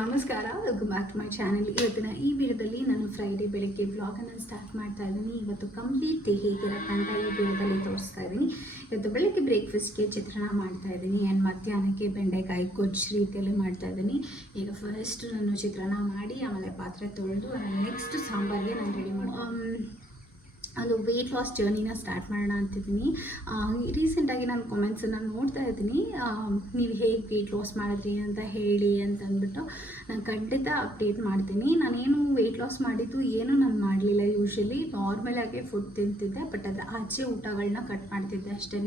ನಮಸ್ಕಾರ. Welcome back to my channel ಇವತ್ತಿನ ಈ ವಿಡಿಯೋದಲ್ಲಿ ನಾನು ಫ್ರೈಡೇ ಬೆಳಗ್ಗೆ ವ್ಲಾಗನ್ನು ಸ್ಟಾರ್ಟ್ ಮಾಡ್ತಾ ಇದ್ದೀನಿ. ಇವತ್ತು ಕಂಪ್ಲೀಟ್ ಡೇ ಹೇಗಿರುತ್ತೆ ಅಂತ ಈ ವಿಡಿಯೋದಲ್ಲಿ ತೋರಿಸ್ತಾ ಇದ್ದೀನಿ. ಇವತ್ತು ಬೆಳಗ್ಗೆ ಬ್ರೇಕ್ಫಾಸ್ಟ್ಗೆ ಚಿತ್ರಾನ್ನ ಮಾಡ್ತಾ ಇದ್ದೀನಿ. ಆ್ಯಂಡ್ ಮಧ್ಯಾಹ್ನಕ್ಕೆ ಬೆಂಡೆಕಾಯಿ ಗೊಜ್ಜು ರೀತಿಯಲ್ಲಿ ಮಾಡ್ತಾ ಇದ್ದೀನಿ. ಈಗ ಫಸ್ಟ್ ನಾನು ಚಿತ್ರಾನ್ನ ಮಾಡಿ, ಆಮೇಲೆ ಪಾತ್ರೆ ತೊಳೆದು ನೆಕ್ಸ್ಟ್ ಸಾಂಬಾರಿಗೆ ನಾನು ರೆಡಿ ಮಾಡಿ ಅದು ವೆಯ್ಟ್ ಲಾಸ್ ಜರ್ನಿನ ಸ್ಟಾರ್ಟ್ ಮಾಡೋಣ ಅಂತಿದ್ದೀನಿ. ರೀಸೆಂಟಾಗಿ ನಾನು ಕಾಮೆಂಟ್ಸನ್ನು ನೋಡ್ತಾ ಇದ್ದೀನಿ. ನೀವು ಹೇಗೆ ವೆಯ್ಟ್ ಲಾಸ್ ಮಾಡಿದ್ರಿ ಅಂತ ಹೇಳಿ ಅಂತ ಅಂದ್ಬಿಟ್ಟು ನಾನು ಖಂಡಿತ ಅಪ್ಡೇಟ್ ಮಾಡ್ತೀನಿ. ನಾನೇನು ವೆಯ್ಟ್ ಲಾಸ್ ಮಾಡಿದ್ದು ಏನೂ ನಾನು ಮಾಡಲಿಲ್ಲ ಯೂಶ್ವಲಿ ನಾರ್ಮಲಾಗೆ ಫುಡ್ ತಿಂತಿದ್ದೆ ಬಟ್ ಅದು ಆಚೆ ಊಟಗಳನ್ನ ಕಟ್ ಮಾಡ್ತಿದ್ದೆ ಅಷ್ಟೇ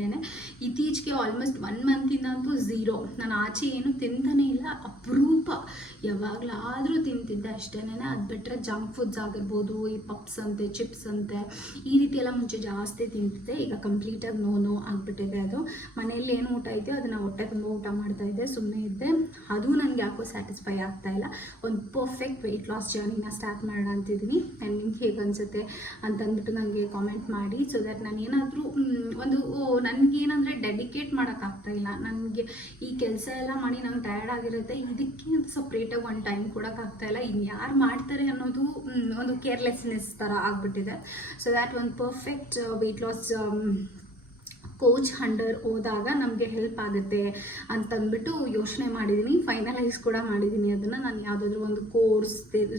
ಇತ್ತೀಚೆಗೆ ಆಲ್ಮೋಸ್ಟ್ ಒನ್ ಮಂತಿಂದ ಅಂತೂ ಝೀರೋ ನಾನು ಆಚೆ ಏನು ತಿಂತಾನೇ ಇಲ್ಲ, ಅಪರೂಪ. ಯಾವಾಗಲಾದರೂ ತಿಂತಿದ್ದೆ ಅಷ್ಟೇ ಅದು ಬಿಟ್ಟರೆ ಜಂಕ್ ಫುಡ್ಸ್ ಆಗಿರ್ಬೋದು, ಈ ಪಪ್ಸ್ ಅಂತೆ ಚಿಪ್ಸ್ ಅಂತೆ ಈ ರೀತಿ ಎಲ್ಲ ಮುಂಚೆ ಜಾಸ್ತಿ ತಿಂತಿದ್ದೆ. ಈಗ ಕಂಪ್ಲೀಟಾಗಿ ನೋ ನೋ ಆಗಿಬಿಟ್ಟಿದೆ ಅದು. ಮನೆಯಲ್ಲಿ ಏನು ಊಟ ಐತೆ ಅದನ್ನು ಹೊಟ್ಟೆ ತುಂಬ ಊಟ ಮಾಡ್ತಾ ಇದ್ದೆ ಸುಮ್ಮನೆ ಇದ್ದೆ. ಅದು ನನಗೆ ಯಾಕೋ ಸ್ಯಾಟಿಸ್ಫೈ ಆಗ್ತಾ ಇಲ್ಲ. ಒಂದು ಪರ್ಫೆಕ್ಟ್ ವೆಯ್ಟ್ ಲಾಸ್ ಜರ್ನಿನ ಸ್ಟಾರ್ಟ್ ಮಾಡೋಣ ಅಂತಿದ್ದೀನಿ ಆ್ಯಂಡ್ ನಿಮ್ಗೆ ಹೇಗೆ ಅನಿಸುತ್ತೆ ಅಂತಂದ್ಬಿಟ್ಟು ನನಗೆ ಕಾಮೆಂಟ್ ಮಾಡಿ ಸೊ ದ್ಯಾಟ್ ನಾನು ಏನಾದರೂ ಒಂದು ನನಗೇನಂದರೆ ಡೆಡಿಕೇಟ್ ಮಾಡೋಕ್ಕಾಗ್ತಾ ಇಲ್ಲ. ನನಗೆ ಈ ಕೆಲಸ ಎಲ್ಲ ಮಾಡಿ ನಂಗೆ ಟಯರ್ಡ್ ಆಗಿರುತ್ತೆ. ಇದಕ್ಕೆ ಅಂತ ಸಪ್ರೇಟಾಗಿ ಒಂದು ಟೈಮ್ ಕೊಡೋಕ್ಕಾಗ್ತಾ ಇಲ್ಲ. ಇನ್ನು ಯಾರು ಮಾಡ್ತಾರೆ ಅನ್ನೋದು ಒಂದು ಕೇರ್ಲೆಸ್ನೆಸ್ ಥರ ಆಗಿಬಿಟ್ಟಿದೆ. ಸೊ ದ್ಯಾಟ್ ಒಂದು ಪರ್ಫೆಕ್ಟ್ ವೆಯ್ಟ್ ಲಾಸ್ ಕೋಚ್ ಹಂಡರ್ ಹೋದಾಗ ನಮಗೆ ಹೆಲ್ಪ್ ಆಗುತ್ತೆ ಅಂತಂದ್ಬಿಟ್ಟು ಯೋಚನೆ ಮಾಡಿದ್ದೀನಿ ಫೈನಲೈಸ್ ಕೂಡ ಮಾಡಿದ್ದೀನಿ ಅದನ್ನು. ನಾನು ಯಾವುದಾದ್ರೂ ಒಂದು ಕೋರ್ಸ್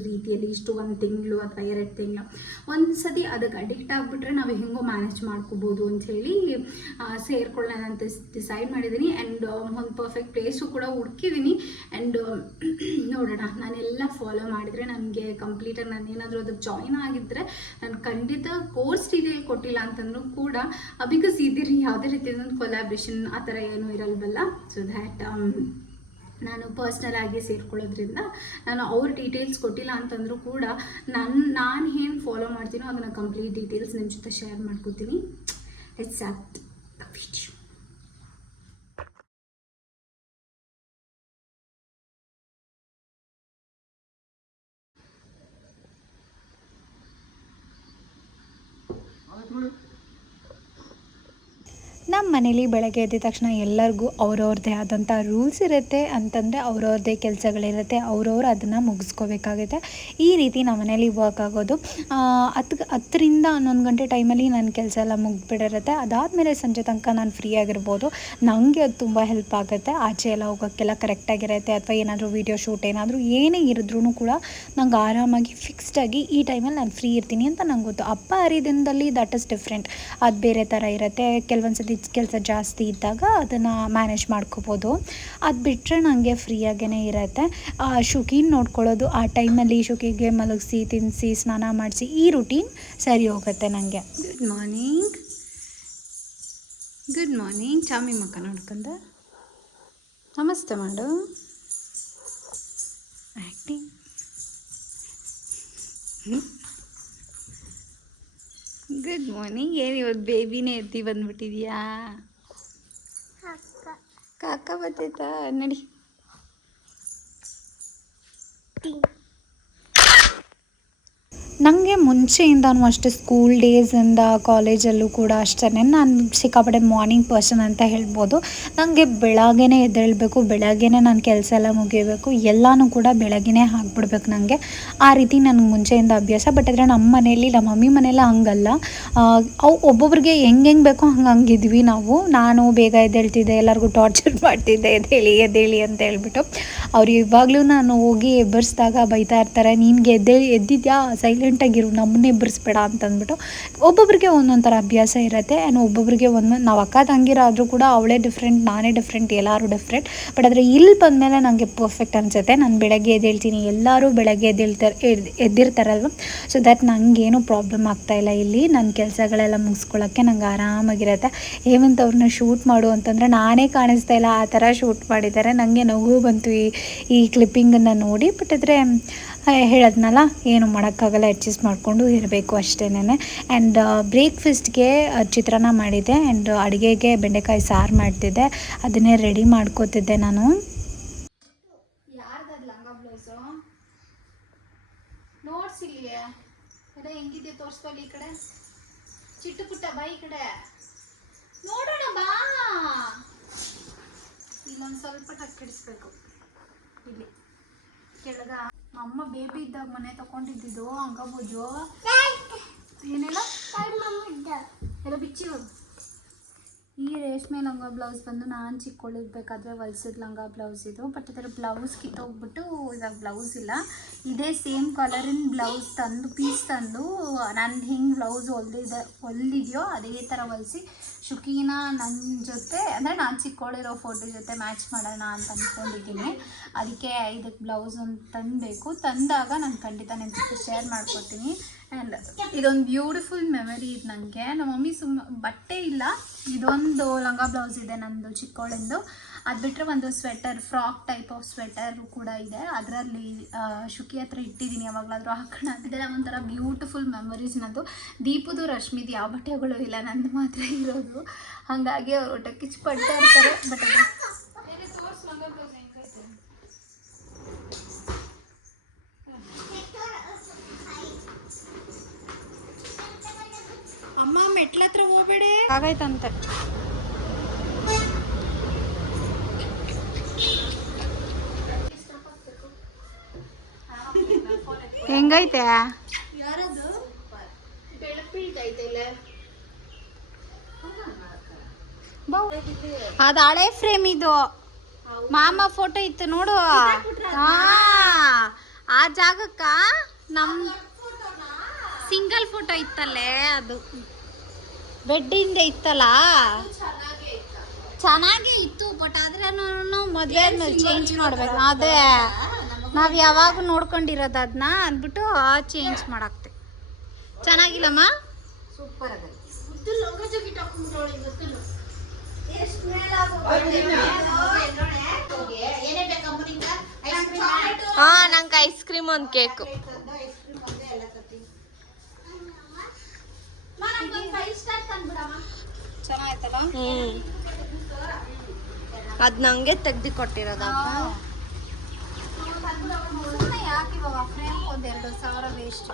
ರೀತಿಯಲ್ಲಿ ಇಷ್ಟು ಒಂದು ತಿಂಗಳು ಅಥವಾ ಎರಡು ತಿಂಗಳು. ಒಂದು ಸತಿ ಅದಕ್ಕೆ ಅಡಿಕ್ಟ್ ಆಗಿಬಿಟ್ರೆ ನಾವು ಹೆಂಗೋ ಮ್ಯಾನೇಜ್ ಮಾಡ್ಕೋಬೋದು ಅಂಥೇಳಿ ಸೇರ್ಕೊಳ್ಳೋಣ ಅಂತ ಡಿಸೈಡ್ ಮಾಡಿದ್ದೀನಿ ಆ್ಯಂಡ್ ಒಂದು ಪರ್ಫೆಕ್ಟ್ ಪ್ಲೇಸು ಕೂಡ ಹುಡ್ಕಿದ್ದೀನಿ ಆ್ಯಂಡ್ ನೋಡೋಣ. ನಾನೆಲ್ಲ ಫಾಲೋ ಮಾಡಿದರೆ ನನಗೆ ಕಂಪ್ಲೀಟಾಗಿ ನಾನು ಏನಾದರೂ ಅದಕ್ಕೆ ಜಾಯ್ನ್ ಆಗಿದ್ದರೆ ನಾನು ಖಂಡಿತ ಕೋರ್ಸ್ ಡೀಟೇಲ್ ಕೊಟ್ಟಿಲ್ಲ ಅಂತಂದ್ರೂ ಕೂಡ ಬಿಕಾಸ್ ಇದಿರಿ ಯಾವುದೇ ರೀತಿ ಒಂದು ಕೊಲಾಬ್ರೇಷನ್ ಆ ಥರ ಏನೂ ಇರಲ್ವಲ್ಲ? ಸೊ ದ್ಯಾಟ್ ನಾನು ಪರ್ಸ್ನಲ್ ಆಗಿ ಸೇರ್ಕೊಳ್ಳೋದ್ರಿಂದ ನಾನು ಅವ್ರ ಡೀಟೇಲ್ಸ್ ಕೊಟ್ಟಿಲ್ಲ ಅಂತಂದರೂ ಕೂಡ ನನ್ನ ನಾನು ಏನು ಫಾಲೋ ಮಾಡ್ತೀನೋ ಅದನ್ನು ಕಂಪ್ಲೀಟ್ ಡೀಟೇಲ್ಸ್ ನಿಮ್ಮ ಜೊತೆ ಶೇರ್ ಮಾಡ್ಕೋತೀನಿ. ಇಟ್ಸ್ ಆಟ್ ನಮ್ಮ ಮನೇಲಿ ಬೆಳಗ್ಗೆ ಎದ್ದ ತಕ್ಷಣ ಎಲ್ಲರಿಗೂ ಅವ್ರವ್ರದ್ದೇ ಆದಂಥ ರೂಲ್ಸ್ ಇರುತ್ತೆ ಅಂತಂದರೆ ಅವ್ರವ್ರದ್ದೇ ಕೆಲಸಗಳಿರುತ್ತೆ, ಅವ್ರವ್ರು ಅದನ್ನು ಮುಗಿಸ್ಕೋಬೇಕಾಗುತ್ತೆ. ಈ ರೀತಿ ನಮ್ಮ ಮನೇಲಿ ವರ್ಕ್ ಆಗೋದು. ಹತ್ತು, ಹತ್ತರಿಂದ ಹನ್ನೊಂದು ಗಂಟೆ ಟೈಮಲ್ಲಿ ನನ್ನ ಕೆಲಸ ಎಲ್ಲ ಮುಗಿದ್ಬಿಟ್ಟಿರುತ್ತೆ. ಅದಾದಮೇಲೆ ಸಂಜೆ ತನಕ ನಾನು ಫ್ರೀ ಆಗಿರ್ಬೋದು. ನನಗೆ ಅದು ತುಂಬ ಹೆಲ್ಪ್ ಆಗುತ್ತೆ. ಆಚೆ ಎಲ್ಲ ಹೋಗೋಕ್ಕೆಲ್ಲ ಕರೆಕ್ಟಾಗಿರುತ್ತೆ ಅಥವಾ ಏನಾದರೂ ವೀಡಿಯೋ ಶೂಟ್ ಏನಾದರೂ ಏನೇ ಇರಿದ್ರೂ ಕೂಡ ನಂಗೆ ಆರಾಮಾಗಿ ಫಿಕ್ಸ್ಡಾಗಿ ಈ ಟೈಮಲ್ಲಿ ನಾನು ಫ್ರೀ ಇರ್ತೀನಿ ಅಂತ ನಂಗೆ ಗೊತ್ತು. ಹಬ್ಬ ಹರಿದಿನದಲ್ಲಿ ದಟ್ ಇಸ್ ಡಿಫ್ರೆಂಟ್ ಅದು ಬೇರೆ ಥರ ಇರುತ್ತೆ. ಕೆಲವೊಂದು ಸತಿ ಕೆಲಸ ಜಾಸ್ತಿ ಇದ್ದಾಗ ಅದನ್ನು ಮ್ಯಾನೇಜ್ ಮಾಡ್ಕೋಬೋದು. ಅದು ಬಿಟ್ಟರೆ ನನಗೆ ಫ್ರೀಯಾಗೇ ಇರುತ್ತೆ. ಶುಕಿನ ನೋಡ್ಕೊಳ್ಳೋದು, ಆ ಟೈಮಲ್ಲಿ ಶುಕಿಗೆ ಮಲಗಿಸಿ ತಿನ್ನಿಸಿ ಸ್ನಾನ ಮಾಡಿಸಿ, ಈ ರುಟೀನ್ ಸರಿ ಹೋಗುತ್ತೆ ನನಗೆ ಗುಡ್ ಮಾರ್ನಿಂಗ್ ಗುಡ್ ಮಾರ್ನಿಂಗ್ ಚಾಮಿ ಮಕ್ಕ ನೋಡ್ಕೊಂಡ. ನಮಸ್ತೆ ಮಾಡು. ಆ್ಯಕ್ಟಿಂಗ್ ಗುಡ್ ಮಾರ್ನಿಂಗ್ ಏನು ಇವತ್ತು ಬೇಬಿನೇ ಎತ್ತಿ ಬಂದ್ಬಿಟ್ಟಿದ್ಯಾ? ಕಾಕ ಬರ್ತೈತಾ? ನಡಿ. ನನಗೆ ಮುಂಚೆಯಿಂದನೂ ಅಷ್ಟೇ ಸ್ಕೂಲ್ ಡೇಸಿಂದ ಕಾಲೇಜಲ್ಲೂ ಕೂಡ ಅಷ್ಟೇ ನಾನು ಸಿಕ್ಕಾಪಟ್ಟೆ ಮಾರ್ನಿಂಗ್ ಪರ್ಸನ್ ಅಂತ ಹೇಳ್ಬೋದು. ನನಗೆ ಬೆಳಗ್ಗೆನೇ ಎದ್ದೇಳಬೇಕು, ಬೆಳಗ್ಗೆನೇ ನಾನು ಕೆಲಸ ಎಲ್ಲ ಮುಗಿಯಬೇಕು ಎಲ್ಲನೂ ಕೂಡ ಬೆಳಗ್ಗೆನೇ ಹಾಕ್ಬಿಡ್ಬೇಕು ನನಗೆ ಆ ರೀತಿ ನನಗೆ ಮುಂಚೆಯಿಂದ ಅಭ್ಯಾಸ. ಬಟ್ ಆದರೆ ನಮ್ಮ ಮನೆಯಲ್ಲಿ ನಮ್ಮ ಮಮ್ಮಿ ಮನೆಯಲ್ಲ ಹಂಗಲ್ಲ. ಅವು ಒಬ್ಬೊಬ್ರಿಗೆ ಹೆಂಗೆ ಹೆಂಗೆ ಬೇಕೋ ಹಂಗೆ ಹಂಗಿದ್ವಿ ನಾವು. ನಾನು ಬೇಗ ಎದ್ದೇಳ್ತಿದ್ದೆ, ಎಲ್ಲರಿಗೂ ಟಾರ್ಚರ್ ಮಾಡ್ತಿದ್ದೆ, ಎದ್ದೇಳಿ ಎದ್ದೇಳಿ ಅಂತ ಹೇಳ್ಬಿಟ್ಟು. ಅವ್ರು ಇವಾಗಲೂ ನಾನು ಹೋಗಿ ಎಬ್ಬರಿಸಿದಾಗ ಬೈತಾ ಇರ್ತಾರೆ ನೀನು ಎದ್ದೇ ಎದ್ದಿದ್ಯಾ? ಸೈಲೆಂಟಾಗಿರು ನಮ್ಮನ್ನೇ ಎಬ್ಬರಿಸ್ಬೇಡ ಅಂತಂದ್ಬಿಟ್ಟು ಒಬ್ಬೊಬ್ರಿಗೆ ಒಂದೊಂಥರ ಥರ ಅಭ್ಯಾಸ ಇರುತ್ತೆ ಆ್ಯಂಡ್ ಒಬ್ಬೊಬ್ರಿಗೆ ಒಂದೊಂದು, ನಾವು ಅಕ್ಕ ತಂಗಿರಾದರೂ ಕೂಡ ಅವಳೇ ಡಿಫ್ರೆಂಟ್ ನಾನೇ ಡಿಫ್ರೆಂಟ್ ಎಲ್ಲರೂ ಡಿಫ್ರೆಂಟ್ ಬಟ್ ಆದರೆ ಇಲ್ಲಿ ಬಂದಮೇಲೆ ನನಗೆ ಪರ್ಫೆಕ್ಟ್ ಅನಿಸುತ್ತೆ. ನಾನು ಬೆಳಗ್ಗೆ ಎದ್ದೇಳ್ತೀನಿ, ಎಲ್ಲರೂ ಬೆಳಗ್ಗೆ ಎದ್ದೇಳ್ತಾರೆ, ಎದ್- ಎದ್ದಿರ್ತಾರಲ್ವ? ಸೊ ದಟ್ ನನಗೇನು ಪ್ರಾಬ್ಲಮ್ ಆಗ್ತಾಯಿಲ್ಲ ಇಲ್ಲಿ ನನ್ನ ಕೆಲಸಗಳೆಲ್ಲ ಮುಗಿಸ್ಕೊಳ್ಳೋಕ್ಕೆ ನಂಗೆ ಆರಾಮಾಗಿರುತ್ತೆ. ಹೇಮಂತ್ ಅವ್ರನ್ನ ಶೂಟ್ ಮಾಡು ಅಂತಂದರೆ ನಾನೇ ಕಾಣಿಸ್ತಾ ಇಲ್ಲ, ಆ ಥರ ಶೂಟ್ ಮಾಡಿದ್ದಾರೆ. ನನಗೆ ನಗು ಬಂತು ಈ ಈ ಕ್ಲಿಪ್ಪಿಂಗನ್ನು ನೋಡಿ. ಬಟ್ ಆದರೆ ಹೇಳದ್ನಲ್ಲ, ಏನು ಮಾಡೋಕ್ಕಾಗಲ್ಲ ಅಡ್ಜಸ್ಟ್ ಮಾಡಿಕೊಂಡು ಇರಬೇಕು ಅಷ್ಟೇನೆ. ಆ್ಯಂಡ್ ಬ್ರೇಕ್ಫಾಸ್ಟ್ಗೆ ಚಿತ್ರಾನ್ನ ಮಾಡಿದ್ದೆ ಆ್ಯಂಡ್ ಅಡುಗೆಗೆ ಬೆಂಡೆಕಾಯಿ ಸಾರು ಮಾಡ್ತಿದ್ದೆ. ಅದನ್ನೇ ರೆಡಿ ಮಾಡ್ಕೋತಿದ್ದೆ ನಾನು. ತೋರಿಸ್ಕೊಳ್ಳಿ ಈ ಕಡೆ. ಚಿಟ್ಟು ಪುಟ್ಟ ಬಾ ಈ ಕಡೆ. ನೋಡೋಣ ಬಾ. ಇಲ್ಲೊಂದು ಸ್ವಲ್ಪ ಟಕ್ಕಿಡಿಸ್ಬೇಕು ಇಲ್ಲಿ. ಕೆಳಗ. ಅಮ್ಮ ಬೇಬಿ ಇದ್ದಾಗ ಮನೆ ತಗೊಂಡಿದ್ದು ಹಂಗಬೋದು ಏನೆಲ್ಲ ಎಲ್ಲ ಬಿಚ್ಚಿ ಹೋಗು ಈ ರೇಷ್ಮೆ ಲಂಗ ಬ್ಲೌಸ್ ಬಂದು ನಾನು ಚಿಕ್ಕೊಳ್ಳಿರ್ಬೇಕಾದ್ರೆ ಹೊಲ್ಸಿದ ಲಂಗ ಬ್ಲೌಸ್ ಇದು ಬಟ್ ಇದರ ಬ್ಲೌಸ್ ಕಿತ್ತೋಗ್ಬಿಟ್ಟು ಇವಾಗ ಬ್ಲೌಸ್ ಇಲ್ಲ. ಇದೇ ಸೇಮ್ ಕಲರಿನ ಬ್ಲೌಸ್ ತಂದು ಪೀಸ್ ತಂದು, ನಾನು ಹಿಂಗೆ ಬ್ಲೌಸ್ ಹೊಲ್ದಿದೆ, ಹೊಲ್ದಿದೆಯೋ ಅದೇ ಥರ ಹೊಲಿಸಿ, ಶುಕೀನ ನನ್ನ ಜೊತೆ, ಅಂದರೆ ನಾನು ಚಿಕ್ಕೊಳ್ಳಿರೋ ಫೋಟೋ ಜೊತೆ ಮ್ಯಾಚ್ ಮಾಡೋಣ ಅಂತ ಅಂದ್ಕೊಂಡಿದ್ದೀನಿ ಅದಕ್ಕೆ ಇದಕ್ಕೆ ಬ್ಲೌಸ್ ಒಂದು ತಂದಬೇಕು. ತಂದಾಗ ನಾನು ಖಂಡಿತ ನಿಮ್ಮ ಜೊತೆ ಶೇರ್ ಮಾಡ್ಕೊತೀನಿ ಆ್ಯಂಡ್ ಇದೊಂದು ಬ್ಯೂಟಿಫುಲ್ ಮೆಮರಿ ಇದು ನನಗೆ ನಮ್ಮ ಮಮ್ಮಿ ಸುಮ್ಮ ಬಟ್ಟೆ ಇಲ್ಲ. ಇದೊಂದು ಲಂಗ ಬ್ಲೌಸ್ ಇದೆ ನಂದು ಚಿಕ್ಕವಳಿಂದು ಅದು ಬಿಟ್ಟರೆ ಒಂದು sweater frock type of sweater ಕೂಡ ಇದೆ. ಅದರಲ್ಲಿ ಶುಕಿ ಹತ್ರ ಇಟ್ಟಿದ್ದೀನಿ ಯಾವಾಗಲಾದರೂ ಹಾಕೋಣ ಇದೆಲ್ಲ ಒಂಥರ ಬ್ಯೂಟಿಫುಲ್ ಮೆಮೊರೀಸ್ ನಂದು. ದೀಪದು, ರಶ್ಮಿದು ಯಾವ ಬಟ್ಟೆಗಳು ಇಲ್ಲ, ನಂದು ಮಾತ್ರ ಇರೋದು. ಹಾಗಾಗಿ ಅವ್ರು ಊಟ ಕಿಚ್ಚು ಪಡ್ತಾ ಇರ್ತಾರೆ ಬಟ್ ಅದು ಅಮ್ಮ ಮೆಟ್ಲತ್ರ ಹೋಗ್ಬೇಡಿ. ಆಗೈತಂತೆ ಹೆಂಗೈತೆ? ಯಾರದು? ಅದು ಹಳೆ ಫ್ರೇಮ್ ಇದು. ಮಾಮ ಫೋಟೋ ಇತ್ತು ನೋಡು. ಹಾ. ಆ ಜಾಗಕ್ಕ ನಮ್ ಸಿಂಗಲ್ ಫೋಟೋ ಇತ್ತಲ್ಲೇ ಅದು. ಬೆಡ್ಡಿಂದ ಇತ್ತಲ್ಲ? ಚೆನ್ನಾಗೇ ಇತ್ತು. ಬಟ್ ಆದ್ರೆ ಮದುವೆ ಆದ್ಮೇಲೆ ಚೇಂಜ್ ಮಾಡ್ಬೇಕು. ಅದೇ ನಾವ್ ಯಾವಾಗ ನೋಡ್ಕೊಂಡಿರೋದು ಅದನ್ನ ಅಂದ್ಬಿಟ್ಟು ಚೇಂಜ್ ಮಾಡಾಕ್ತೆ. ಚೆನ್ನಾಗಿಲ್ಲಮ್ಮ? ಸೂಪರ್ ನಿಂಗ ಐಸ್ ಕ್ರೀಮ್ ಹಾ ನಂಗೆ ಐಸ್ ಕ್ರೀಮ್ ಒಂದು ಕೇಕು ಅದ್ ನಂಗೆ ತೆಗ್ದು ಕೊಟ್ಟಿರೋದ ಯಾಕೆ ಒಂದೆರಡು ಸಾವಿರ ವೇಸ್ಟ್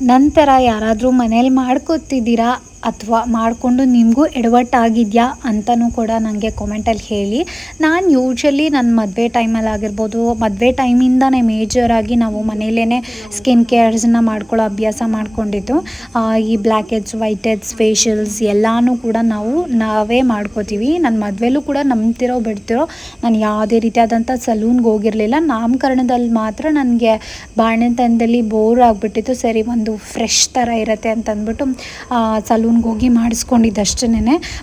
ನಂತರ ಯಾರಾದರೂ ಮನೇಲಿ ಮಾಡ್ಕೊತಿದ್ದೀರಾ? ಅಥವಾ ಮಾಡಿಕೊಂಡು ನಿಮಗೂ ಎಡವಟ್ಟಾಗಿದೆಯಾ ಅಂತಲೂ ಕೂಡ ನನಗೆ ಕಾಮೆಂಟಲ್ಲಿ ಹೇಳಿ. ನಾನು ಯೂಶ್ವಲಿ ನನ್ನ ಮದುವೆ ಟೈಮಲ್ಲಿ ಆಗಿರ್ಬೋದು, ಮದುವೆ ಟೈಮಿಂದನೇ ಮೇಜರಾಗಿ ನಾವು ಮನೇಲೇ ಸ್ಕಿನ್ ಕೇರ್ಸನ್ನ ಮಾಡ್ಕೊಳ್ಳೋ ಅಭ್ಯಾಸ ಮಾಡ್ಕೊಂಡಿದ್ದು. ಈ blackheads whiteheads facials ಎಲ್ಲನೂ ಕೂಡ ನಾವು ನಾವೇ ಮಾಡ್ಕೋತೀವಿ. ನನ್ನ ಮದುವೆಲೂ ಕೂಡ ನಂಬ್ತಿರೋ ಬಿಡ್ತಿರೋ, ನಾನು ಯಾವುದೇ ರೀತಿಯಾದಂಥ ಸಲೂನ್ಗೆ ಹೋಗಿರಲಿಲ್ಲ. ನಾಮಕರಣದಲ್ಲಿ ಮಾತ್ರ ನನಗೆ ಬಾಣಂತನದಲ್ಲಿ ಬೋರ್ ಆಗಿಬಿಟ್ಟಿತ್ತು. ಸರಿ, ಒಂದು ಫ್ರೆಶ್ ಥರ ಇರುತ್ತೆ ಅಂತ ಅಂದ್ಬಿಟ್ಟು ಸಲೂನ್ಗೆ ಹೋಗಿ ಮಾಡಿಸ್ಕೊಂಡಿದ್ದು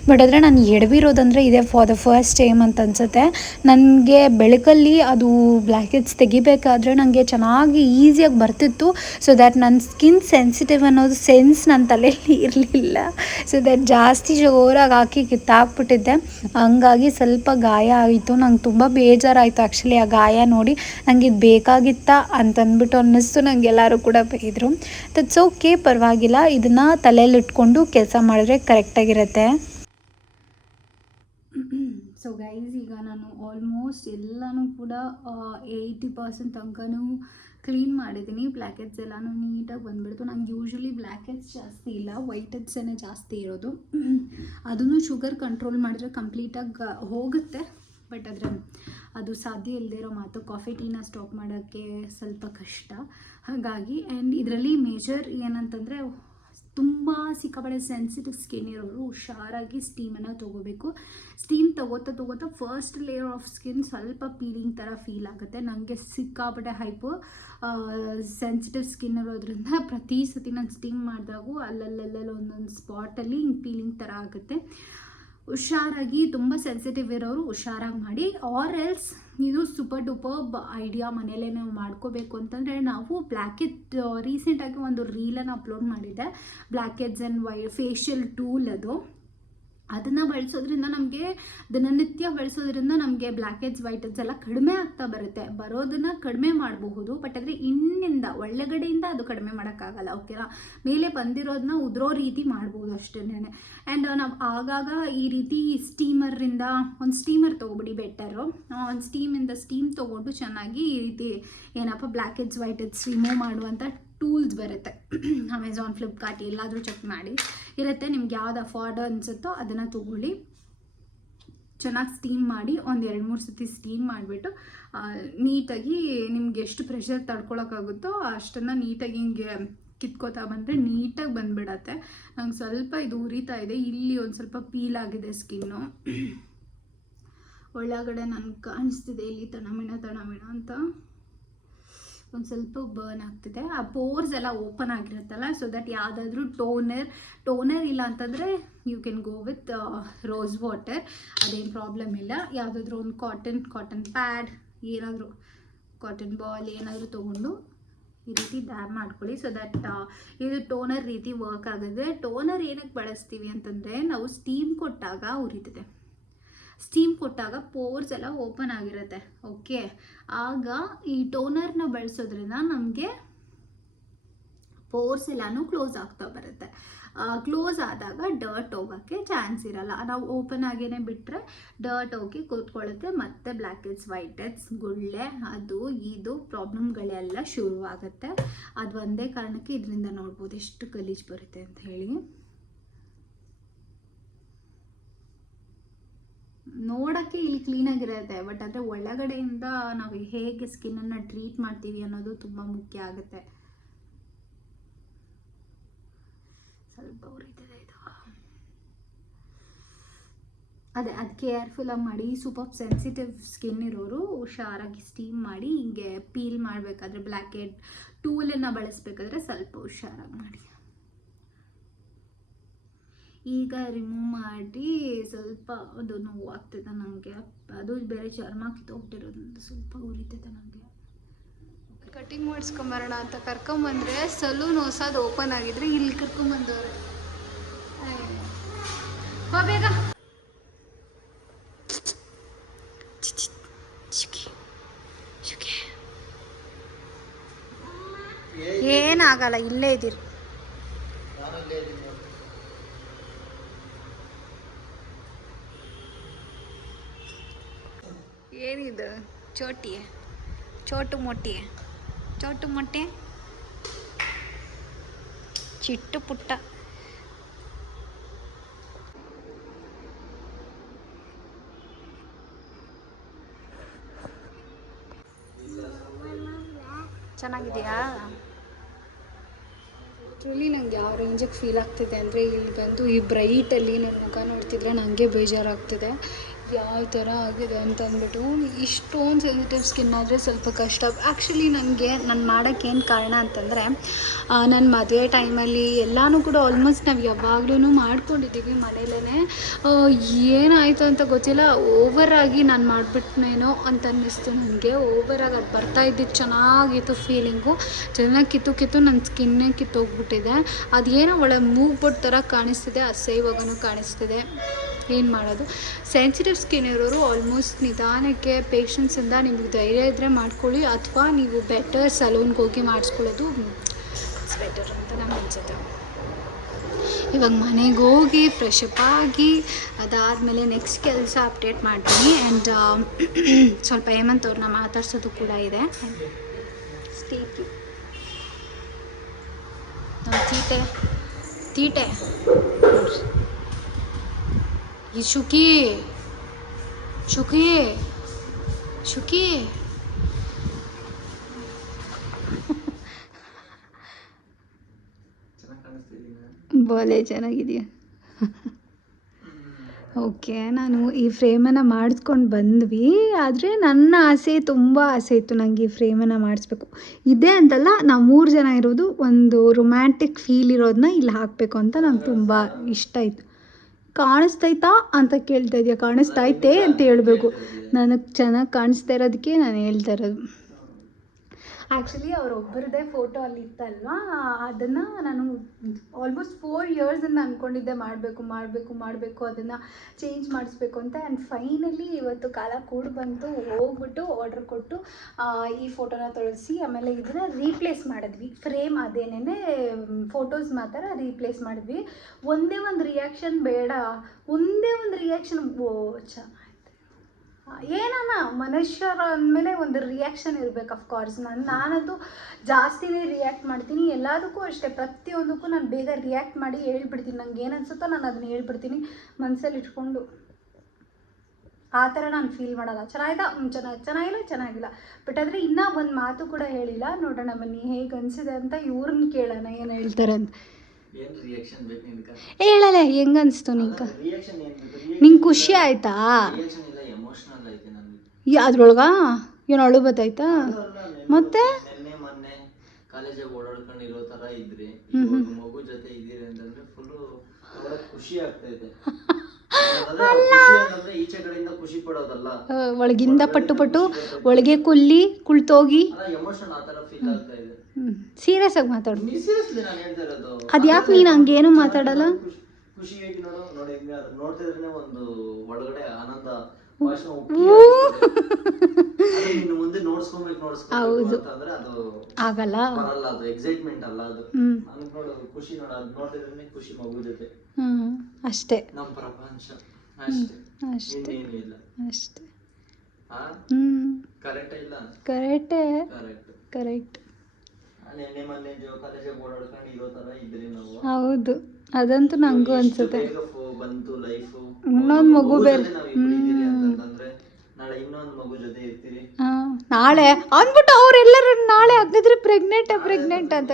ಬಟ್ ಆದರೆ ನಾನು ಎಡವಿರೋದಂದರೆ ಇದೇ ಫಾರ್ ದ ಫಸ್ಟ್ ಟೈಮ್ ಅಂತ ಅನ್ಸುತ್ತೆ. ನನಗೆ ಬೆಳಕಲ್ಲಿ ಅದು ಬ್ಲ್ಯಾಕೆಟ್ಸ್ ತೆಗಿಬೇಕಾದ್ರೆ ನನಗೆ ಚೆನ್ನಾಗಿ ಈಸಿಯಾಗಿ ಬರ್ತಿತ್ತು. ಸೊ ದ್ಯಾಟ್ ನನ್ನ ಸ್ಕಿನ್ ಸೆನ್ಸಿಟಿವ್ ಅನ್ನೋದು ಸೆನ್ಸ್ ನನ್ನ ತಲೆಯಲ್ಲಿ ಇರಲಿಲ್ಲ. ಸೊ ದ್ಯಾಟ್ ಜಾಸ್ತಿ ಜೋರಾಗಿ ಹಾಕಿ ಕಿತ್ತಾಕ್ಬಿಟ್ಟಿದ್ದೆ. ಹಂಗಾಗಿ ಸ್ವಲ್ಪ ಗಾಯ ಆಯಿತು. ನಂಗೆ ತುಂಬ ಬೇಜಾರಾಯಿತು ಆ್ಯಕ್ಚುಲಿ ಆ ಗಾಯ ನೋಡಿ. ನನಗೆ ಇದು ಬೇಕಾಗಿತ್ತಾ ಅಂತಂದ್ಬಿಟ್ಟು ಅನ್ನಿಸ್ತು. ನಂಗೆ ಎಲ್ಲರೂ ಕೂಡ ಬೈದರು. ದಟ್ಸ್ ಓಕೆ ಪರವಾಗಿಲ್ಲ. ಇದನ್ನು ತಲೆಯಲ್ಲಿ ಇಟ್ಕೊಂಡು ಕೆಲಸ ಮಾಡಿದ್ರೆ ಕರೆಕ್ಟಾಗಿರುತ್ತೆ ಸೊ ಗೈಸ್ ಈಗ ನಾನು ಆಲ್ಮೋಸ್ಟ್ ಎಲ್ಲನೂ ಕೂಡ ಏಯ್ಟಿ ಪರ್ಸೆಂಟ್ ತನಕನೂ ಕ್ಲೀನ್ ಮಾಡಿದ್ದೀನಿ. ಬ್ಲ್ಯಾಕೆಟ್ಸ್ ಎಲ್ಲಾನು ನೀಟಾಗಿ ಬಂದ್ಬಿಡ್ತು. ನಂಗೆ ಯೂಶ್ವಲಿ ಬ್ಲ್ಯಾಕೆಟ್ಸ್ ಜಾಸ್ತಿ ಇಲ್ಲ. ವೈಟ್ ಜಾಸ್ತಿ ಇರೋದು. ಅದನ್ನು ಶುಗರ್ ಕಂಟ್ರೋಲ್ ಮಾಡಿದ್ರೆ ಕಂಪ್ಲೀಟಾಗಿ ಹೋಗುತ್ತೆ. ಬಟ್ ಅದರ ಅದು ಸಾಧ್ಯ ಇಲ್ಲದೆ ಇರೋ ಮಾತು. ಕಾಫಿ ಟೀನ ಸ್ಟಾಪ್ ಮಾಡೋಕ್ಕೆ ಸ್ವಲ್ಪ ಕಷ್ಟ. ಹಾಗಾಗಿ ಆ್ಯಂಡ್ ಇದರಲ್ಲಿ ಮೇಜರ್ ಏನಂತಂದರೆ ತುಂಬ ಸಿಕ್ಕಾಪಡೆ ಸೆನ್ಸಿಟಿವ್ ಸ್ಕಿನ್ ಇರೋರು ಹುಷಾರಾಗಿ ಸ್ಟೀಮನ್ನು ತೊಗೋಬೇಕು. ಸ್ಟೀಮ್ ತೊಗೋತಾ ತೊಗೋತಾ ಫಸ್ಟ್ ಲೇಯರ್ ಆಫ್ ಸ್ಕಿನ್ ಸ್ವಲ್ಪ ಪೀಲಿಂಗ್ ಥರ ಫೀಲ್ ಆಗುತ್ತೆ. ನನಗೆ ಸಿಕ್ಕಾಪಟ್ಟೆ ಹೈಪು ಸೆನ್ಸಿಟಿವ್ ಸ್ಕಿನ್ ಇರೋದ್ರಿಂದ ಪ್ರತಿ ಸತಿ ನಾನು ಸ್ಟೀಮ್ ಮಾಡಿದಾಗೂ ಅಲ್ಲಲ್ಲಲ್ಲಲ್ಲಿ ಒಂದೊಂದು ಸ್ಪಾಟಲ್ಲಿ ಹಿಂಗೆ ಪೀಲಿಂಗ್ ಥರ ಆಗುತ್ತೆ. ಹುಷಾರಾಗಿ, ತುಂಬ ಸೆನ್ಸಿಟಿವ್ ಇರೋರು ಹುಷಾರಾಗಿ ಮಾಡಿ ಆರ್ ಎಲ್ಸ್ ಇದು ಸೂಪರ್ ಡೂಪರ್ ಐಡಿಯಾ ಮನೇಲೇ ನಾವು ಮಾಡ್ಕೋಬೇಕು ಅಂತಂದರೆ ನಾವು ಬ್ಲ್ಯಾಕೆಟ್ ರೀಸೆಂಟಾಗಿ ಒಂದು ರೀಲನ್ನು ಅಪ್ಲೋಡ್ ಮಾಡಿದ್ದೆ. Blackheads and Y facial tool ಅದು. ಅದನ್ನು ಬಳಸೋದ್ರಿಂದ ನಮಗೆ ದಿನನಿತ್ಯ ಬಳಸೋದ್ರಿಂದ ನಮಗೆ ಬ್ಲ್ಯಾಕ್ ಹೆಡ್ಸ್ ವೈಟ್ ಹೆಡ್ಸ್ ಎಲ್ಲ ಕಡಿಮೆ ಆಗ್ತಾ ಬರುತ್ತೆ. ಬರೋದನ್ನ ಕಡಿಮೆ ಮಾಡಬಹುದು ಬಟ್ ಆದರೆ ಇನ್ನಿಂದ ಒಳಗಡೆಯಿಂದ ಅದು ಕಡಿಮೆ ಮಾಡೋಕ್ಕಾಗಲ್ಲ ಓಕೆನಾ ಮೇಲೆ ಬಂದಿರೋದನ್ನ ಉದುರೋ ರೀತಿ ಮಾಡ್ಬೋದು ಅಷ್ಟೇ ಆ್ಯಂಡ್ ನಾವು ಆಗಾಗ ಈ ರೀತಿ ಸ್ಟೀಮರಿಂದ ಒಂದು ಸ್ಟೀಮರ್ ತೊಗೊಬಿಡಿ ಬೆಟರು ಒಂದು ಸ್ಟೀಮಿಂದ ಸ್ಟೀಮ್ ತೊಗೊಂಡು ಚೆನ್ನಾಗಿ ಈ ರೀತಿ ಏನಪ್ಪ blackheads whiteheads remove ಮಾಡುವಂಥ ಟೂಲ್ಸ್ ಬರುತ್ತೆ. ಅಮೆಝಾನ್ ಫ್ಲಿಪ್ಕಾರ್ಟ್ ಎಲ್ಲಾದರೂ ಚೆಕ್ ಮಾಡಿ. ಇರುತ್ತೆ, ನಿಮ್ಗೆ ಯಾವ್ದು ಅಫೋರ್ಡ್ ಅನಿಸುತ್ತೋ ಅದನ್ನು ತೊಗೊಳ್ಳಿ. ಚೆನ್ನಾಗಿ ಸ್ಟೀಮ್ ಮಾಡಿ, ಒಂದು ಎರಡು ಮೂರು ಸತಿ ಸ್ಟೀಮ್ ಮಾಡಿಬಿಟ್ಟು ನೀಟಾಗಿ ನಿಮ್ಗೆ ಎಷ್ಟು ಪ್ರೆಷರ್ ತಡ್ಕೊಳಕ್ಕಾಗುತ್ತೋ ಅಷ್ಟನ್ನು ನೀಟಾಗಿ ಹಿಂಗೆ ಕಿತ್ಕೋತಾ ಬಂದರೆ ನೀಟಾಗಿ ಬಂದುಬಿಡತ್ತೆ. ನಂಗೆ ಸ್ವಲ್ಪ ಇದು ಉರಿತಾ ಇದೆ. ಇಲ್ಲಿ ಒಂದು ಸ್ವಲ್ಪ ಪೀಲ್ ಆಗಿದೆ ಸ್ಕಿನ್ನು ಒಳಗಡೆ ನನಗೆ ಕಾಣಿಸ್ತಿದೆ, ಇಲ್ಲಿ ತಣಮಿಣ ತಣಮಿಣ ಅಂತ. ಒಂದು ಸ್ವಲ್ಪ ಬರ್ನ್ ಆಗ್ತಿದೆ. ಆ ಪೋರ್ಸ್ ಎಲ್ಲ ಓಪನ್ ಆಗಿರುತ್ತಲ್ಲ ಸೊ ದಟ್ ಯಾವುದಾದ್ರೂ ಟೋನರ್ ಟೋನರ್ ಇಲ್ಲ ಅಂತಂದರೆ you can go with rose water ಅದೇನು ಪ್ರಾಬ್ಲಮ್ ಇಲ್ಲ. ಯಾವುದಾದ್ರೂ ಒಂದು ಕಾಟನ್ ಕಾಟನ್ ಪ್ಯಾಡ್ ಏನಾದರೂ ಕಾಟನ್ ಬಾಲ್ ಏನಾದರೂ ತೊಗೊಂಡು ಈ ರೀತಿ ಡ್ಯಾಮ್ ಮಾಡ್ಕೊಳ್ಳಿ. ಸೊ ದಟ್ ಇದು ಟೋನರ್ ರೀತಿ ವರ್ಕ್ ಆಗುತ್ತೆ. ಟೋನರ್ ಏನಕ್ಕೆ ಬಳಸ್ತೀವಿ ಅಂತಂದರೆ, ನಾವು ಸ್ಟೀಮ್ ಕೊಟ್ಟಾಗ ಉರಿತದೆ. ಸ್ಟೀಮ್ ಕೊಟ್ಟಾಗ ಪೋರ್ಸ್ ಎಲ್ಲ ಓಪನ್ ಆಗಿರುತ್ತೆ ಓಕೆ ಆಗ ಈ ಟೋನರ್ನ ಬಳಸೋದ್ರಿಂದ ನಮಗೆ ಪೋರ್ಸ್ ಎಲ್ಲನೂ ಕ್ಲೋಸ್ ಆಗ್ತಾ ಬರುತ್ತೆ. ಕ್ಲೋಸ್ ಆದಾಗ ಡರ್ಟ್ ಹೋಗೋಕ್ಕೆ ಚಾನ್ಸ್ ಇರಲ್ಲ. ನಾವು ಓಪನ್ ಆಗೇನೆ ಬಿಟ್ಟರೆ ಡರ್ಟ್ ಹೋಗಿ ಕೂತ್ಕೊಳ್ಳುತ್ತೆ, ಮತ್ತೆ ಬ್ಲ್ಯಾಕ್ ಹೆಡ್ಸ್ ವೈಟ್ ಹೆಡ್ಸ್ ಗುಳ್ಳೆ, ಅದು, ಇದು ಪ್ರಾಬ್ಲಮ್ಗಳೆಲ್ಲ ಶುರುವಾಗುತ್ತೆ. ಅದು ಒಂದೇ ಕಾರಣಕ್ಕೆ ಇದರಿಂದ ನೋಡ್ಬೋದು ಎಷ್ಟು ಗಲೀಜು ಬರುತ್ತೆ ಅಂತ ಹೇಳಿ. ನೋಡೋಕ್ಕೆ ಇಲ್ಲಿ ಕ್ಲೀನಾಗಿರುತ್ತೆ ಬಟ್ ಆದರೆ ಒಳಗಡೆಯಿಂದ ನಾವು ಹೇಗೆ ಸ್ಕಿನ್ನನ್ನು ಟ್ರೀಟ್ ಮಾಡ್ತೀವಿ ಅನ್ನೋದು ತುಂಬ ಮುಖ್ಯ ಆಗುತ್ತೆ. ಸ್ವಲ್ಪ ಉರಿತಿದೆ ಇದು. ಅದೇ, ಅದು ಕೇರ್ಫುಲ್ಲಾಗಿ ಮಾಡಿ ಸೂಪರ್ ಸೆನ್ಸಿಟಿವ್ ಸ್ಕಿನ್ ಇರೋರು ಹುಷಾರಾಗಿ ಸ್ಟೀಮ್ ಮಾಡಿ, ಹಿಂಗೆ ಪೀಲ್ ಮಾಡಬೇಕಾದ್ರೆ ಬ್ಲ್ಯಾಕ್ ಹೆಡ್ ಟೂಲನ್ನು ಬಳಸಬೇಕಾದ್ರೆ ಸ್ವಲ್ಪ ಹುಷಾರಾಗಿ ಮಾಡಿ. ಈಗ ರಿಮೂವ್ ಮಾಡಿ ಸ್ವಲ್ಪ ಅದು ನೋವು ಆಗ್ತಿದೆ ನನಗೆ ಅದು ಬೇರೆ ಚರ್ಮ ಕಿತ್ತೋಗ್ಬಿಟ್ಟಿರೋದ್ರಿಂದ ಸ್ವಲ್ಪ ಉರಿತಿದೆ ನನಗೆ ಕಟಿಂಗ್ ಮಾಡಿಸ್ಕೊಂಬರೋಣ ಅಂತ ಕರ್ಕೊಂಬಂದ್ರೆ ಸಲೂನ್ ಹೊಸದು ಓಪನ್ ಆಗಿದ್ರೆ ಇಲ್ಲಿ ಕರ್ಕೊಂಬಂದವ್ರೆ. ಬೇಗ. ಏನಾಗಲ್ಲ ಇಲ್ಲೇ ಇದ್ದೀರಿ. ಚೋಟಿ, ಚೋಟು ಮೊಟ್ಟಿ, ಚೋಟು ಮೊಟ್ಟೆ, ಚಿಟ್ಟು ಪುಟ್ಟ. ಚೆನ್ನಾಗಿದೆಯಾ? ಆ್ಯಕ್ಚುಲಿ ನಂಗೆ ಯಾವ ರೇಂಜಿಗೆ ಫೀಲ್ ಆಗ್ತಿದೆ ಅಂದರೆ ಇಲ್ಲಿ ಬಂದು ಈ ಬ್ರೈಟಲ್ಲಿ ನನ್ನ ಮುಖ ನೋಡ್ತಿದ್ರೆ ನನಗೆ ಬೇಜಾರಾಗ್ತಿದೆ. ಯಾವ ಥರ ಆಗಿದೆ ಅಂತ ಅಂದ್ಬಿಟ್ಟು ಇಷ್ಟೊಂದು ಸೆನ್ಸಿಟಿವ್ ಸ್ಕಿನ್ ಆದರೆ ಸ್ವಲ್ಪ ಕಷ್ಟ. ಆ್ಯಕ್ಚುಲಿ ನನಗೆ, ನಾನು ಮಾಡೋಕ್ಕೇನು ಕಾರಣ ಅಂತಂದರೆ ನನ್ನ ಮದುವೆ ಟೈಮಲ್ಲಿ ಎಲ್ಲನೂ ಕೂಡ ಆಲ್ಮೋಸ್ಟ್ ನಾವು ಯಾವಾಗಲೂ ಮಾಡ್ಕೊಂಡಿದ್ದೀವಿ ಮನೇಲೇ ಏನಾಯಿತು ಅಂತ ಗೊತ್ತಿಲ್ಲ. ಓವರಾಗಿ ನಾನು ಮಾಡಿಬಿಟ್ನೇನೋ ಅಂತ ಅನ್ನಿಸ್ತು ನನಗೆ. ಓವರಾಗಿ ಅದು ಬರ್ತಾ ಇದ್ದಿದ್ದು ಚೆನ್ನಾಗಿತ್ತು ಫೀಲಿಂಗು ಚೆನ್ನಾಗಿ ಕಿತ್ತು ಕಿತ್ತು ನನ್ನ ಸ್ಕಿನ್ನೇ ಕಿತ್ತೋಗ್ಬಿಟ್ಟಿದೆ. ಅದೇನೋ ಒಳ್ಳೆ ಮೂಗ್ಬಿಟ್ಟು ಥರ ಕಾಣಿಸ್ತಿದೆ ಅಸೈವಾಗೂ ಕಾಣಿಸ್ತಿದೆ. ಏನು ಮಾಡೋದು. ಸೆನ್ಸಿಟಿವ್ ಸ್ಕಿನ್ ಇರೋರು ಆಲ್ಮೋಸ್ಟ್ ನಿಧಾನಕ್ಕೆ ಪೇಷನ್ಸಿಂದ ನಿಮಗೆ ಧೈರ್ಯ ಇದ್ದರೆ ಮಾಡ್ಕೊಳ್ಳಿ, ಅಥವಾ ನೀವು ಬೆಟರ್ ಸಲೂನ್ಗೆ ಹೋಗಿ ಮಾಡಿಸ್ಕೊಳ್ಳೋದು ಇಟ್ಸ್ ಬೆಟರ್ ಅಂತ ನಂಗೆ ಅನ್ಸುತ್ತೆ. ಇವಾಗ ಮನೆಗೆ ಹೋಗಿ ಫ್ರೆಶ್ ಆಗಿ ಅದಾದಮೇಲೆ ನೆಕ್ಸ್ಟ್ ಕೆಲಸ ಅಪ್ಡೇಟ್ ಮಾಡ್ತೀನಿ ಆ್ಯಂಡ್ ಸ್ವಲ್ಪ ಹೇಮಂತ್ ಅವ್ರನ್ನ ಮಾತಾಡ್ಸೋದು ಕೂಡ ಇದೆ. ನಮ್ಮ ತೀಟೆ ತೀಟೆ ಶುಕಿ Chuki. ಶುಕಿ ಬೋಲೆ ಚೆನ್ನಾಗಿದೆಯಾ? ಓಕೆ, ನಾನು ಈ ಫ್ರೇಮನ್ನು ಮಾಡಿಸ್ಕೊಂಡು ಬಂದ್ವಿ, ಆದರೆ ನನ್ನ ಆಸೆ, ತುಂಬ ಆಸೆ ಇತ್ತು ನನಗೆ ಈ ಫ್ರೇಮನ್ನು ಮಾಡಿಸ್ಬೇಕು. ಇದೆ ಅಂತಲ್ಲ, ನಾವು ಮೂರು ಜನ ಇರೋದು ಒಂದು ರೊಮ್ಯಾಂಟಿಕ್ ಫೀಲ್ ಇರೋದನ್ನ ಇಲ್ಲಿ ಹಾಕಬೇಕು ಅಂತ ನಂಗೆ ತುಂಬ ಇಷ್ಟ ಇತ್ತು. ಕಾಣಿಸ್ತೈತಾ ಅಂತ ಕೇಳ್ತಾ ಇದೆಯಾ. ಕಾಣಿಸ್ತೈತೆ ಅಂತ ಹೇಳಬೇಕು. ನನಗೆ ಚೆನ್ನಾಗಿ ಕಾಣಿಸ್ತಾ ಇರೋದಕ್ಕೆ ನಾನು ಹೇಳ್ತಾ ಇರೋದು. ಆ್ಯಕ್ಚುಲಿ ಅವರೊಬ್ಬರದೇ ಫೋಟೋ ಅಲ್ಲಿ ಇತ್ತಲ್ವಾ? ಅದನ್ನು ನಾನು ಆಲ್ಮೋಸ್ಟ್ ಫೋರ್ ಇಯರ್ಸಿಂದ ಅಂದ್ಕೊಂಡಿದ್ದೆ ಮಾಡಬೇಕು ಮಾಡಬೇಕು ಮಾಡಬೇಕು, ಅದನ್ನು ಚೇಂಜ್ ಮಾಡಿಸ್ಬೇಕು ಅಂತ. ಆ್ಯಂಡ್ ಫೈನಲಿ ಇವತ್ತು ಕಾಲ ಕೂಡಿ ಬಂತು. ಹೋಗ್ಬಿಟ್ಟು ಆರ್ಡರ್ ಕೊಟ್ಟು ಈ ಫೋಟೋನ ತೊಳಸಿ, ಆಮೇಲೆ ಇದನ್ನು ರೀಪ್ಲೇಸ್ ಮಾಡಿದ್ವಿ. ಫ್ರೇಮ್ ಅದೇನೇ ಫೋಟೋಸ್ ಮಾತ್ರ ರೀಪ್ಲೇಸ್ ಮಾಡಿದ್ವಿ. ಒಂದೇ ಒಂದು ರಿಯಾಕ್ಷನ್ ಬೇಡ. ಒಂದೇ ಒಂದು ರಿಯಾಕ್ಷನ್ ಓ ಚೆನ್ನಾಯ್ತು ಏನಾನ ಮನುಷ್ಯರ ಅಂದಮೇಲೆ ಒಂದು ರಿಯಾಕ್ಷನ್ ಇರಬೇಕು ಅಫ್ಕೋರ್ಸ್ ನಾನು ನಾನಂತೂ ಜಾಸ್ತಿನೇ ರಿಯಾಕ್ಟ್ ಮಾಡ್ತೀನಿ. ಎಲ್ಲದಕ್ಕೂ ಅಷ್ಟೇ ಪ್ರತಿಯೊಂದಕ್ಕೂ ನಾನು ಬೇಗ ರಿಯಾಕ್ಟ್ ಮಾಡಿ ಹೇಳ್ಬಿಡ್ತೀನಿ. ನಂಗೆ ಏನು ಅನ್ಸುತ್ತೋ ನಾನು ಅದನ್ನ ಹೇಳ್ಬಿಡ್ತೀನಿ ಮನಸ್ಸಲ್ಲಿ ಇಟ್ಕೊಂಡು. ಆ ಥರ ನಾನು ಫೀಲ್ ಮಾಡಲ್ಲ. ಚೆನ್ನಾಗಿದ ಚೆನ್ನಾಗಿ ಚೆನ್ನಾಗಿಲ್ಲ ಚೆನ್ನಾಗಿಲ್ಲ. ಬಟ್ ಆದರೆ ಇನ್ನೂ ಒಂದು ಮಾತು ಕೂಡ ಹೇಳಿಲ್ಲ. ನೋಡೋಣ ಬನ್ನಿ ಹೇಗೆ ಅನಿಸಿದೆ ಅಂತ ಇವ್ರನ್ನ ಕೇಳೋಣ ಏನು ಹೇಳ್ತಾರೆ ಅಂತ. ಹೇಳಲ್ಲ ಹೆಂಗನ್ಸ್ತು ನಿಂಗೆ ನಿಂಗೆ ಖುಷಿ ಆಯ್ತಾ? ಅದ್ರೊಳಗ? ಏನು ಅಳು ಬತ್ತಾಯ್ತಾ? ಮತ್ತೆ? ಕಾಲೇಜಾಗ ಓಡಾಡ್ಕೊಂಡು ಇರೋ ತರ ಇದ್ರಿ. ಮಗು ಜೊತೆ ಇದ್ದೀರಿ ಅಂತಂದ್ರೆ ಫುಲ್ ಖುಷಿ ಆಗ್ತೈತೆ ಅದೇ ಖುಷಿ ಅಂತಂದ್ರೆ ಈಚೆ ಕಡೆಯಿಂದ ಖುಷಿ ಪಡೋದಲ್ಲ. ಒಳಗಿಂದ ಪಟ್ಟು ಪಟ್ಟು ಒಳಗೆ ಕುಲ್ಲಿ ಕುಳ್ತೋಗಿ. ಎಮೋಷನ್ ಆ ತರ ಫೀಲ್ ಆಗ್ತಾ ಇದೆ. ಸೀರಿಯಸ್ ಆಗಿ ಮಾತಾಡು. ಸೀರಿಯಸ್ಲಿ ನಾನು ಹೇಳ್ತಾ ಇರೋದು. ಅದ್ಯಾಕ್ ನೀನ್ ಹಂಗೇನು ಮಾತಾಡಲ್ಲ? ಖುಷಿ- ನೋಡು ನೋಡಿ ಒಂದು ಒಳಗಡೆ ಆನಂದ ಭಾಷಣ ಇನ್ನು ಮುಂದೆ ನೋಡ್ಸ್ಕೊಬೇಕು ನೋಡ್ಸ್ಕೊಬೇಕು ಅಂತಂದ್ರೆ ಅದು ಆಗಲ್ಲ. ಬರಲ್ಲ ಅದು ಎಕ್ಸೈಟ್ಮೆಂಟ್ ಅಲ್ಲ ಅದು. ನನಗೆ ನೋಡು ಖುಷಿ ನೋಡ ಅದು ನೋಡ್ತಿದ್ರೆ ಖುಷಿ ಮಗು ಜೊತೆ ಅಷ್ಟೇ. ನಮ್ಮ ಪ್ರಪಂಚ ಅಷ್ಟೇ. ಅಷ್ಟೇ. ಇಲ್ಲ. ಅಷ್ಟೇ. ಕರೆಕ್ಟ್ ಇಲ್ಲ? ಕರೆಕ್ಟೇ ಕರೆಕ್ಟ್ ಕರೆಕ್ಟ್ ನಿನ್ನೆ ಮೊನ್ನೆ ಕಾಲೇಜಾಗ ಓಡಾಡ್ಕೊಂಡು ಇರೋ ತರ ಇದ್ರಿ ನಾವು. ಹೌದು. ಅದಂತೂ ನಂಗೂ ಅನ್ಸುತ್ತೆ. ಬಂತು ಲೈಫ್ ಇನ್ನೊಂದ್ ಮಗು ಬೇರೆ. ನಾಳೆ ಇನ್ನೊಂದ್ ಮಗು ಜೊತೆ ಇರ್ತೀರಿ. ಹಾ, ನಾಳೆ. ಅಂದ್ಬಿಟ್ಟು ಅವರೆಲ್ಲರೂ ನಾಳೆ ಆಗಿದ್ರೆ ಪ್ರೆಗ್ನೆಂಟ್ ಪ್ರೆಗ್ನೆಂಟ್ ಅಂತ.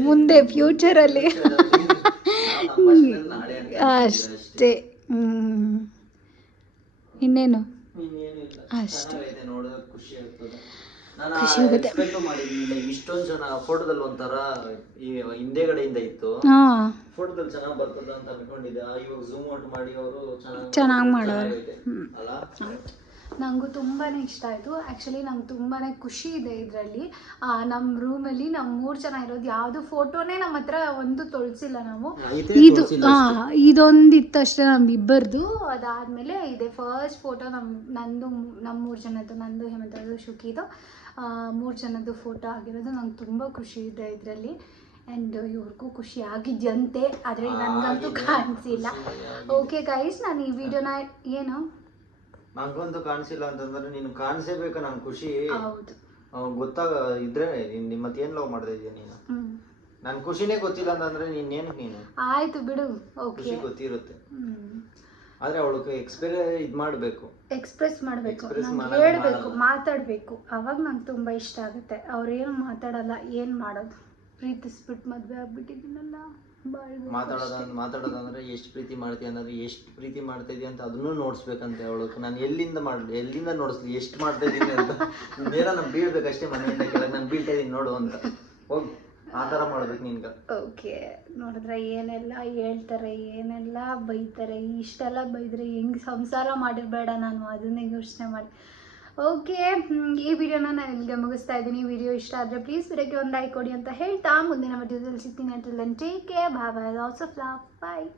ಮುಂದೆ. ಫ್ಯೂಚರಲ್ಲಿ ಅಷ್ಟೇ. ಇನ್ನೇನು? ಅಷ್ಟೇ. ಖುಷಿ ಮಾಡಿರ್ಲಿಲ್ಲ ಇಷ್ಟೊಂದ್ ಜನ ಫೋಟೋದಲ್ಲಿ ಒಂಥರ ಹಿಂದೆಗಡೆಯಿಂದ ಇತ್ತು. ಫೋಟೋದಲ್ಲಿ ಚೆನ್ನಾಗಿ ಬರ್ತದ ಅಂತ ಅನ್ಕೊಂಡಿದ್ದೆ. ಆ, ಇವಾಗ ಝೂಮ್ ಔಟ್ ಮಾಡಿ ಅವರು ಚೆನ್ನಾಗಿ ಮಾಡೋರು. ನಂಗೂ ಅಲ್ಲ? ನನಗೂ ತುಂಬಾ ಇಷ್ಟ ಆಯಿತು. ಆ್ಯಕ್ಚುಲಿ ನಂಗೆ ತುಂಬಾ ಖುಷಿ ಇದೆ ಇದರಲ್ಲಿ. ನಮ್ಮ ರೂಮಲ್ಲಿ ನಮ್ಮ ಮೂರು ಜನ ಇರೋದು ಯಾವುದು ಫೋಟೋನೇ ನಮ್ಮ ಹತ್ರ ಒಂದು ತೊಳ್ಸಿಲ್ಲ ನಾವು. ಇದು ಹಾಂ ಇದೊಂದು ಇತ್ತಷ್ಟೇ ನಮ್ಮ ಇಬ್ಬರದು. ಅದಾದಮೇಲೆ ಇದೆ ಫಸ್ಟ್ ಫೋಟೋ ನಮ್ಮ ನಂದು ನಮ್ಮ ಮೂರು ಜನದ್ದು ನಂದು ಹೇಮಂತದ್ದು ಶುಕಿದು. ಮೂರು ಜನದ್ದು ಫೋಟೋ ಆಗಿರೋದು ನಂಗೆ ತುಂಬ ಖುಷಿ ಇದೆ ಇದರಲ್ಲಿ. ಆ್ಯಂಡ್ ಇವ್ರಿಗೂ ಖುಷಿ ಆಗಿದ್ಯಂತೆ ಆದರೆ ನನಗಂತೂ. ಕಾಣಿಸಿಲ್ಲ. ಓಕೆ ಗೈಸ್ ನಾನು ಈ ವಿಡಿಯೋನ ಏನು? ನನಗಂತೂ ಕಾಣಿಸಿಲ್ಲ ಅಂತಂದ್ರೆ ನೀನು ಕಾಣಿಸಬೇಕು ನನ್ ಖುಷಿ. ಹೌದು. ಗೊತ್ತಾಗ ಇದ್ರೆ ನಿಮ್ಮ ಮತ್ತೆ ಏನ್ ಲವ್ ಮಾಡ್ತಾ ಇದೀಯ ನೀನು? ನನ್ನ ನನ್ ಖುಷಿನೇ ಗೊತ್ತಿಲ್ಲ ಅಂತಂದ್ರೆ ನೀನೇನು ನೀನು? ಆಯ್ತು ಬಿಡು. ಓಕೆ ಖುಷಿ ಗೊತ್ತಿರುತ್ತೆ. ಆದ್ರೆ ಅವಳಿಗೆ ಎಕ್ಸ್ಪ್ರೆಸ್ ಇದು ಮಾಡಬೇಕು. ಎಕ್ಸ್ಪ್ರೆಸ್ ಮಾಡಬೇಕು. ಹೇಳಬೇಕು ಮಾತಾಡಬೇಕು. ಅವಾಗ ನಂಗೆ ತುಂಬ ಇಷ್ಟ ಆಗುತ್ತೆ. ಅವ್ರೇನು ಮಾತಾಡಲ್ಲ ಏನು ಮಾಡೋದು? ಪ್ರೀತಿಸ್ಬಿಟ್ಟು ಮದುವೆ ಆಗ್ಬಿಟ್ಟಿದ್ದೀನಲ್ಲ. ಮಾತಾಡೋದು. ಮಾತಾಡೋದಂದ್ರೆ ಎಷ್ಟು ಪ್ರೀತಿ ಮಾಡ್ತೀಯ ಅಂದ್ರೆ ಎಷ್ಟು ಪ್ರೀತಿ ಮಾಡ್ತಾ ಇದೀಯ ಅಂತ ಅದನ್ನು ನೋಡ್ಸ್ಬೇಕಂತೆ ಅವಳು ನಾನು ಎಲ್ಲಿಂದ ಮಾಡ್ಲಿ ಎಲ್ಲಿಂದ ನೋಡಿಸ್ಲಿ ಎಷ್ಟು ಮಾಡ್ತಾ ಇದ್ದೀನಿ ಅಂತ. ಏನೋ ನಾನು ಬೀಳ್ಬೇಕಷ್ಟೇ ಮನೆಯಿಂದ ಕೆಳಗೆ ನಾನು ಬೀಳ್ತಾ ಇದೀನಿ ನೋಡು ಅಂತ. ಹೋಗಿ. ಆ ಥರ ಮಾಡ್ಬೇಕು ನಿನ್ಗ. ಓಕೆ, ನೋಡಿದ್ರೆ ಏನೆಲ್ಲ ಹೇಳ್ತಾರೆ, ಏನೆಲ್ಲ ಬೈತಾರೆ, ಇಷ್ಟೆಲ್ಲ ಬೈದ್ರೆ ಹೆಂಗ್ ಸಂಸಾರ ಮಾಡಿರಬೇಡ ನಾನು, ಅದನ್ನೇ ಯೋಚನೆ ಮಾಡಿ. ಓಕೆ ಈ ವಿಡಿಯೋನ ನಾನು ಇಲ್ಲಿಗೆ ಮುಗಿಸ್ತಾ ಇದ್ದೀನಿ. ವಿಡಿಯೋ ಇಷ್ಟ ಆದರೆ ಪ್ಲೀಸ್ ವಿಡಿಯೋಗೆ ಒಂದು ಲೈಕ್ ಕೊಡಿ ಅಂತ ಹೇಳ್ತಾ. ಮುಂದಿನ ವಿಡಿಯೋದಲ್ಲಿ ಸಿಗ್ತೀನಿ. ಅಂತ take care bye bye lots of love bye